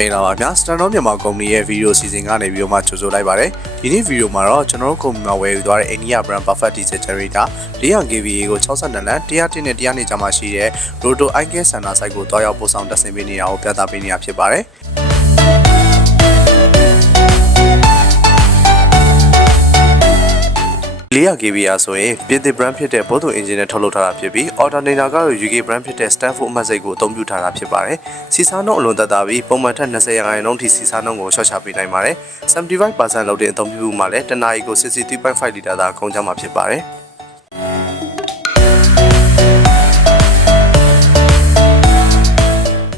မင်္ဂလာပါဗျာ STANOL မြန်မာကုမ္ပဏီရဲ့ဗီဒီယိုစီစဉ်ကနေပြီးတော့မှကြိုဆိုလိုက်ပါတယ်ဒီနေ့ဗီဒီယိုမှာတော့ကျွန်တော်တို့ကုမ္ပဏီမှာဝယ်ယူသွားတဲ့ India brand Perfect Diesel Generator 400 kVA ကို62လမ်း100နဲ့100နဲ့ကြာမှရှိတဲ့ Roto Eye Care Center site ကိုတွားရောက်ပို့ဆောင်တက်ဆင်ပေးနေတာကိုပြသပေးနေတာဖြစ်ပါတယ်400 kVA ဆိုရင်ပြည်သစ် brand ဖြစ်တဲ့ Baudouin Engine နဲ့ထုတ်လုပ်ထားတာဖြစ်ပြီး alternator ကတော့ UK brand ဖြစ်တဲ့ STANOL အမှတ်စိတ်ကိုအသုံးပြုထားတာဖြစ်ပါတယ်။စီစားနှုန်းအလွန်သက်သာပြီးပုံမှန်ထက်20%ထိစီစားနှုန်းကိုလျှော့ချပေးနိုင်ပါတယ်။ 75% လောက်တဲ့အသုံးပြုမှုမှာလည်းတနာရီကို63.5 လီတာသာကုန်ကျမှာဖြစ်ပါတယ်။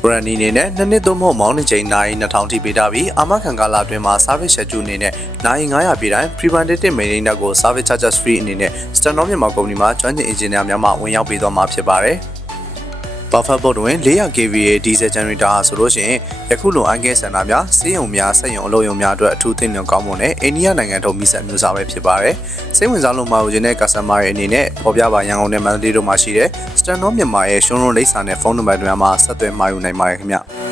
brand အနေနဲ့နှစ်နှစ်သို့မဟုတ်မောင်းနှင်ချိန်နိုင်2000ထိပေးထားပြီးအာမခံကာလအတွင်းမှာ service schedule အနေနဲ့နိုင်900ပြည်တိုင်း preventative maintenance ကို service charges free အနေနဲ့ STANOL မြန်မာကုမ္ပဏီမှာကျွမ်းကျင် engineer များမှဝင်ရောက်ပေးသွားမှာဖြစ်ပါတယ်။ Perfect Baudouin 400 kVA diesel generator ဆိုလို့ရှိရင်ယခုလို Eye Care Center များစေယုံများစက်ရုံအလုပ်ရုံများအတွက်အထူးသင့်လျော်ကောင်းမွန်တဲ့အိန္ဒိယနိုင်ငံထုတ်မီးစက်မျိုးစားပဲဖြစ်ပါတယ်။စိတ်ဝင်စားလို့မှာယူခြင်းတဲ့ customer တွေအနေနဲ့ပေါ်ပြပါရန်ကုန်နဲ့မန္တလေးတို့မှာရှိတဲ့ STANOL မြန်မာရဲ့ showroom လိပ်စာနဲ့ဖုန်းနံပါတ်တွေမှာဆက်သွယ်မှာယူနိုင်ပါတယ်ခင်ဗျ။